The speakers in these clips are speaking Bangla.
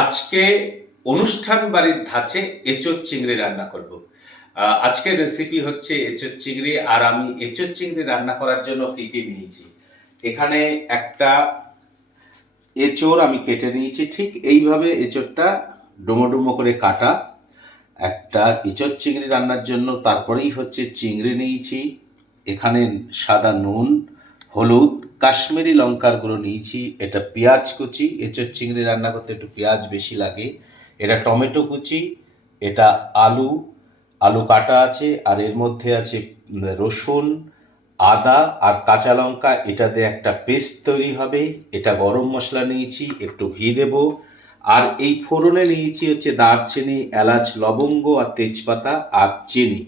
আজকে অনুষ্ঠান বাড়ির ধাঁচে এঁচোর চিংড়ি রান্না করব। আজকের রেসিপি হচ্ছে এঁচোর চিংড়ি, আর আমি এঁচোর চিংড়ি রান্না করার জন্য কি কি নিয়েছি? এখানে একটা এঁচোড় আমি কেটে নিয়েছি, ঠিক এইভাবে এঁচোড়টা ডুমো ডুমো করে কাটা। একটা ইঁচড় চিংড়ি রান্নার জন্য তারপরেই হচ্ছে চিংড়ি নিয়েছি। এখানে সাদা নুন, হলুদ কাশ্মীরি লঙ্কার গুঁড়ো নিয়েছি, এটা পেঁয়াজ কুচি এঁচড় চিংড়ি রান্না করতে একটু পেঁয়াজ বেশি লাগে। এটা টমেটো কুচি, এটা আলু আলু কাটা আছে, আর এর মধ্যে আছে রসুন, আদা আর কাঁচা লঙ্কা। এটা দিয়ে একটা পেস্ট তৈরি হবে, এটা গরম মশলা নিয়েছি, একটু ঘি দেব। আর এই ফোড়নে নিয়েছি হচ্ছে দারচিনি, এলাচ, লবঙ্গ আর তেজপাতা আর চিনি।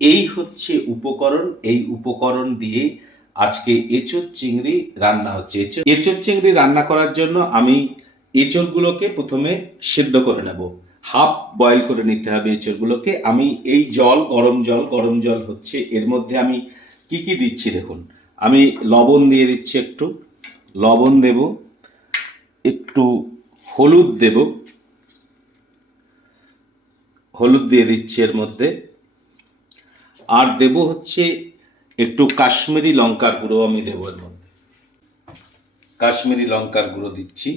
এই হচ্ছে উপকরণ, এই উপকরণ দিয়ে আজকে এঁচোর চিংড়ি রান্না হচ্ছে। এঁচোড় এঁচোর চিংড়ি রান্না করার জন্য আমি এঁচোড়গুলোকে প্রথমে সেদ্ধ করে নেব। হাফ বয়েল করে নিতে হবে এঁচোড়গুলোকে। আমি এই জল, গরম জল গরম জল হচ্ছে, এর মধ্যে আমি কি কি দিচ্ছি দেখুন। আমি লবণ দিয়ে দিচ্ছি একটু। লবণ দেব, একটু হলুদ দেব। হলুদ দিয়ে দিচ্ছি এর মধ্যে। আর দেব হচ্ছে একটু কাশ্মীরি লঙ্কার গুঁড়ো আমি দেবো কাশ্মীরি লঙ্কার গুঁড়ো দিচ্ছি।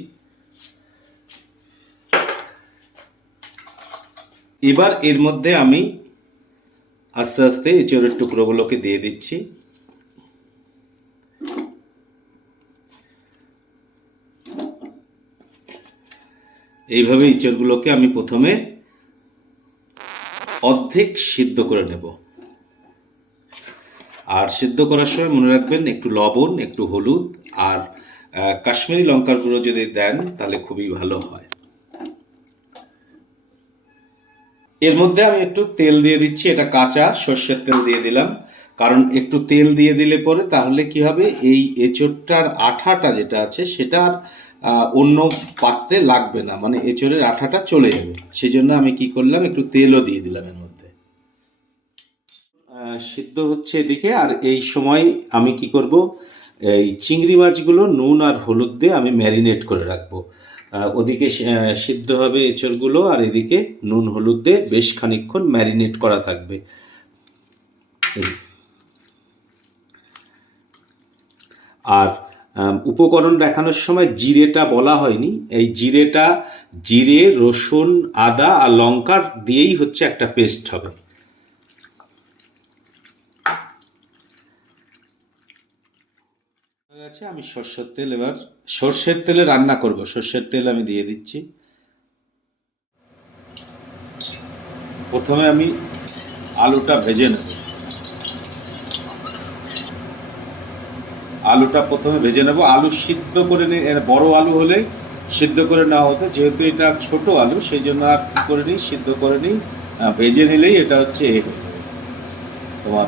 এবার এর মধ্যে আমি আস্তে আস্তে এঁচড়ের টুকরোগুলোকে দিয়ে দিচ্ছি। এইভাবে ইঁচড়গুলোকে আমি প্রথমে অর্ধেক সিদ্ধ করে নেব। আর সিদ্ধ করার সময় মনে রাখবেন একটু লবণ, একটু হলুদ আর কাশ্মীরি লঙ্কার গুঁড়ো যদি দেন তাহলে খুবই ভালো হয়। এর মধ্যে আমি একটু তেল দিয়ে দিচ্ছি, এটা কাঁচা, সর্ষের তেল দিয়ে দিলাম। কারণ একটু তেল দিয়ে দিলে পরে তাহলে কি হবে, এই এঁচোড়টার আঠাটা যেটা আছে সেটা আর অন্য পাত্রে লাগবে না মানে এঁচোড়ের আঠাটা চলে যাবে। সেই জন্য আমি কি করলাম, একটু তেলও দিয়ে দিলাম এর সিদ্ধ হচ্ছে এদিকে, আর এই সময় আমি কি করব? এই চিংড়ি মাছগুলো নুন আর হলুদ দিয়ে আমি ম্যারিনেট করে রাখব। ওদিকে সিদ্ধ হবে এঁচড়গুলো, আর এদিকে নুন হলুদ দিয়ে বেশ খানিকক্ষণ ম্যারিনেট করা থাকবে। আর উপকরণ দেখানোর সময় জিরেটা বলা হয়নি। এই জিরেটা জিরে, রসুন, আদা আর লঙ্কার দিয়েই হচ্ছে একটা পেস্ট হবে। গেছে আমি সর্ষের তেল এবার, সর্ষের তেলে রান্না করব। সর্ষের তেল আমি দিয়ে দিচ্ছি। প্রথমে আমি আলুটা ভেজে নেব। আলুটা প্রথমে ভেজে নেব। আলু সিদ্ধ করে নি, এর বড় আলু হলে সিদ্ধ করে নেওয়া হতো। যেহেতু এটা ছোট আলু, সেই জন্য আর করে নিই সিদ্ধ করে নিই ভেজে নিলেই এটা হচ্ছে এ তোমার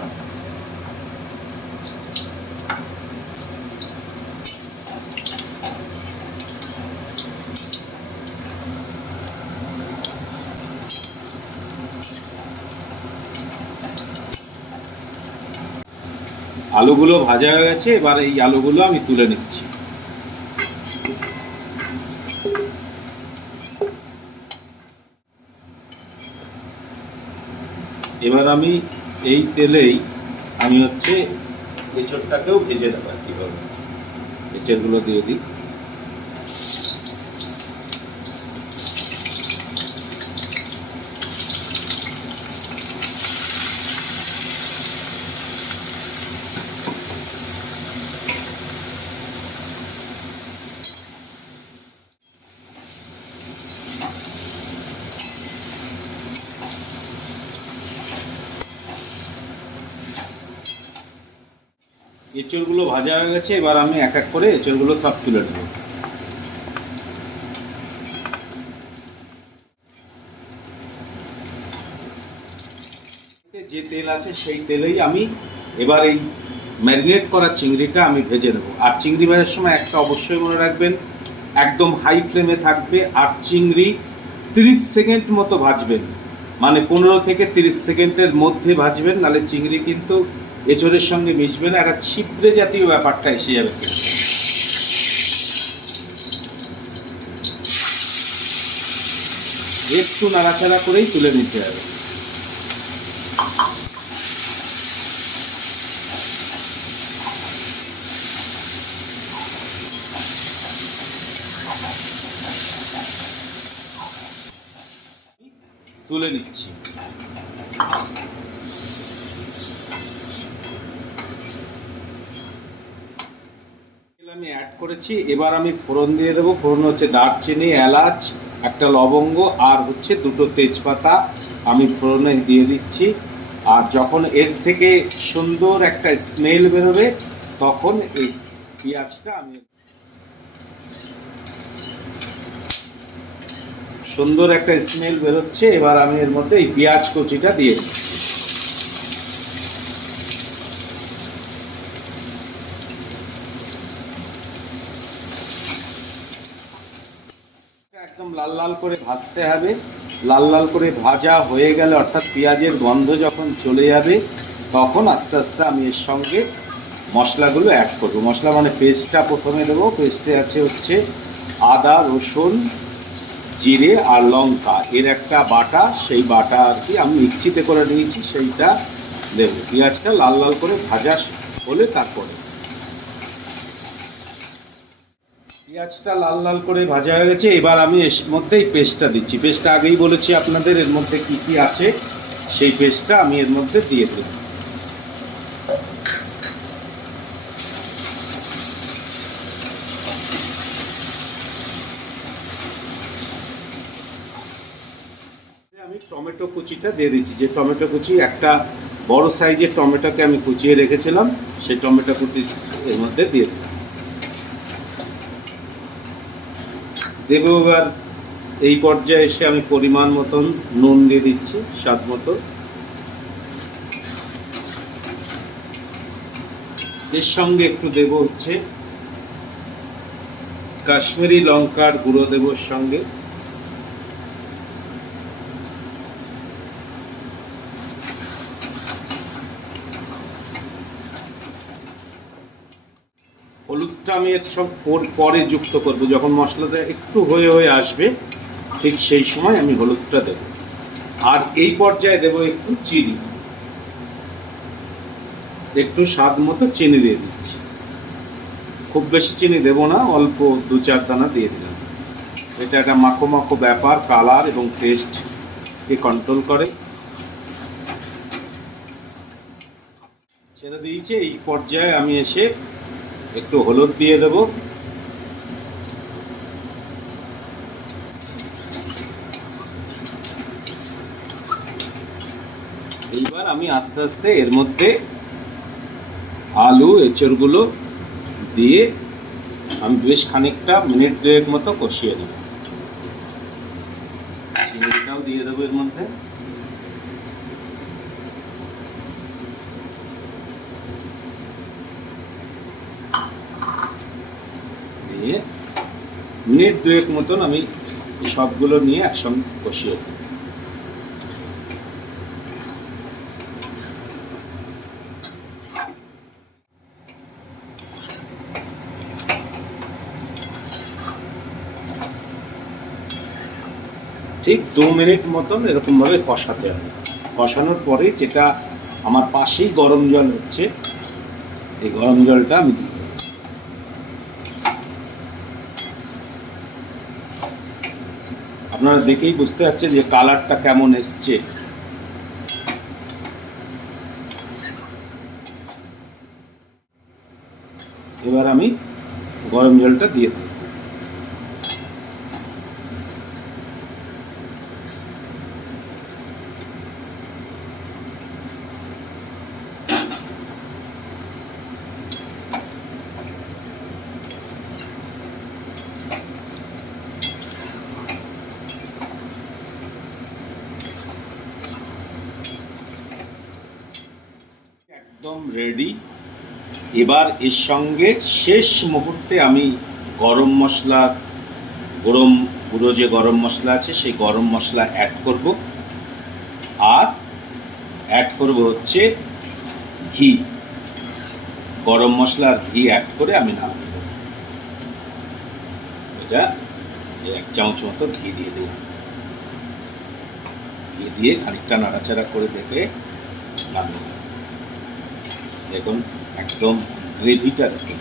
আলুগুলো ভাজা হয়ে গেছে, এবার এই আলুগুলো আমি তুলে নিচ্ছি। এবার আমি এই তেলেই আমি হচ্ছে এঁচড়টাকেও ভেজে নেব করব এঁচড়গুলো দিয়ে দিই। এঁচড়গুলো ভাজা হয়ে গেছে, এবার আমি এক এক করে এঁচড়গুলো সব তুলে নেব। যে তেল আছে সেই তেলেই আমি এবার এই ম্যারিনেট করা চিংড়িটা আমি ভেজে নেব। আর চিংড়ি ভাজার সময় একটা অবশ্যই মনে রাখবেন, একদম হাই ফ্লেমে থাকবে আর চিংড়ি তিরিশ সেকেন্ড মতো ভাজবেন। মানে পনেরো থেকে তিরিশ সেকেন্ডের মধ্যে ভাজবেন নাহলে চিংড়ি কিন্তু এঁচড়ের সঙ্গে মিশবে না, একটা ছিপড়ে জাতীয় ব্যাপারটা এসে যাবে। একটু নাড়াচাড়া করেই তুলে নিতে হবে। তুলে নিচ্ছি তেল আমি অ্যাড করেছি। এবার আমি ফোড়ন দিয়ে দেবো। ফোড়ন হচ্ছে দারচিনি, এলাচ, একটা লবঙ্গ, আর হচ্ছে দুটো তেজপাতা আমি ফোড়নে দিয়ে দিচ্ছি। আর যখন এর থেকে সুন্দর একটা স্মেল বেরোবে, তখন এই পেঁয়াজটা আমি সুন্দর একটা স্মেল বেরোচ্ছে। এবার আমি এর মধ্যে এই পেঁয়াজ কচিটা দিয়ে দিচ্ছি। একদম লাল লাল করে ভাজতে হবে। লাল লাল করে ভাজা হয়ে গেলে অর্থাৎ পেঁয়াজের গন্ধ যখন চলে যাবে, তখন আস্তে আস্তে আমি এর সঙ্গে মশলাগুলো অ্যাড করব। মশলা মানে পেস্টটা প্রথমে দেবো। পেস্টে আছে হচ্ছে আদা, রসুন, জিরে আর লঙ্কা। এর একটা বাটা, সেই বাটা আর কি আমি মিক্সিতে করে নিয়েছি সেইটা দেবো। পেঁয়াজটা লাল লাল করে ভাজা হলে তারপরে পেঁয়াজটা লাল লাল করে ভাজা হয়ে গেছে, এবার আমি এর মধ্যেই পেস্টটা দিচ্ছি। পেস্টটা আগেই বলেছি আপনাদের এর মধ্যে কি কি আছে, সেই পেস্টটা আমি এর মধ্যে দিয়ে দেব। আমি টমেটো কুচিটা দিয়ে দিচ্ছি। যে টমেটো কুচি একটা বড় সাইজের টমেটোকে আমি কুচিয়ে রেখেছিলাম, সেই টমেটো কুচি এর মধ্যে দিয়ে দিলাম দেব এবার এই পর্যায়ে এসে আমি পরিমাণ মতন নুন দিয়ে দিচ্ছি, স্বাদ মতো। এর সঙ্গে একটু দেব হচ্ছে কাশ্মীরি লঙ্কার গুঁড়ো দেবর সঙ্গে। হলুদটা আমি এর সব পর- পরে যুক্ত করব। যখন মশলাটা একটু হয়ে হয়ে আসবে, ঠিক সেই সময় আমি হলুদটা দেব। আর এই পর্যায়ে দেব একটু চিনি। একটু স্বাদ মতো চিনি দিয়ে দিচ্ছি। খুব বেশি চিনি দেব না, অল্প দু চার দানা দিয়ে দিলাম। এটা একটা মাখো মাখো ব্যাপার, কালার এবং টেস্টকে কন্ট্রোল করে। ছেড়ে দিয়েছে, এই পর্যায়ে আমি এসে একটু হলুদ দিয়ে দেব। এইবার আমি আস্তে আস্তে এর মধ্যে আলু, এঁচড়গুলো দিয়ে আমি বেশ খানিকটা মিনিট দুয়েক মতো কষিয়ে নেব। চিনিটাও দিয়ে দেবো এর মধ্যে। দিয়ে মিনিট দুয়েক মতন আমি সবগুলো নিয়ে একসঙ্গে কষিয়ে ঠিক দু মিনিট মতন এরকমভাবে কষাতে হবে। কষানোর পরে যেটা আমার পাশেই গরম জল হচ্ছে, এই গরম জলটা আমি দিই আপনারা দেখেই বুঝতে পারছেন যে কালারটা কেমন এসছে। এবার আমি গরম জলটা দিয়ে দেব একদম রেডি এবার এর সঙ্গে শেষ মুহূর্তে আমি গরম মশলা, গরম গুঁড়ো যে গরম মশলা আছে, সেই গরম মশলা অ্যাড করব। আর অ্যাড করব হচ্ছে ঘি। গরম মশলা আর ঘি অ্যাড করে আমি নামাবো এটা এক চামচ মতো ঘি দিয়ে দেবো ঘি দিয়ে খানিকটা নাড়াচাড়া করে দেখে নামিয়ে। দেখুন একদম গ্রেভিটা দেখুন।